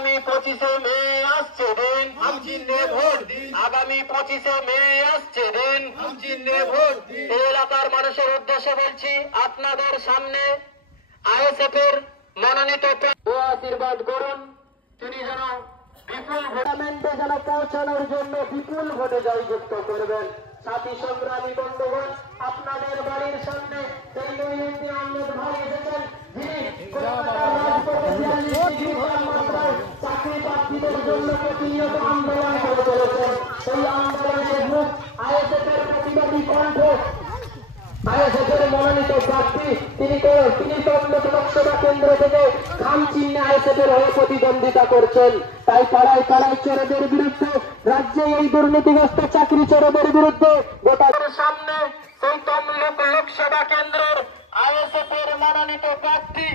আগামী 25শে মে আসছে দিন, हम चिन्हे ভোট দিন। আগামী 25শে মে আসছে দিন। हम चिन्हे ভোট দিন। এই এলাকার মানুষের উদ্দেশ্যে বলছি, আপনাদের সামনে আইএসএফ এর মনোনীত ও আশীর্বাদ করুন, তিনি যেন বিপুল ভোটামেন্টে যেন পৌঁছানোর জন্য বিপুল ভোটে জয়যুক্ত করবেন। সাথী সংগ্রামী বন্ধুগণ, আপনাদের বাড়ির সামনে এই নৈহাটি আহমেদ ভাই এসেছেন, যিনি কলকাতার রাজপথে 42 ডিগ্রি তাপমাত্রায় চাকরি প্রার্থীদের জন্য প্রতিনিয়ত আন্দোলন করে চলেছেন। সেই আন্দোলনের মুখ আইএসএফ এর প্রতিবাদী কণ্ঠ, আইএসএফের মনোনীত প্রার্থী তিনি তমলুক লোকসভা কেন্দ্র থেকে খাম চিহ্নে আইএসএফের হয়ে প্রতিদ্বন্দ্বিতা করছেন। তাই পাড়ায় পাড়ায় চোরদের বিরুদ্ধে, রাজ্যে এই দুর্নীতিগ্রস্ত চাকরি চোরদের বিরুদ্ধে গোটার সামনে সেই তমলুক লোকসভা কেন্দ্রের আইএসএফের মনোনীত প্রার্থী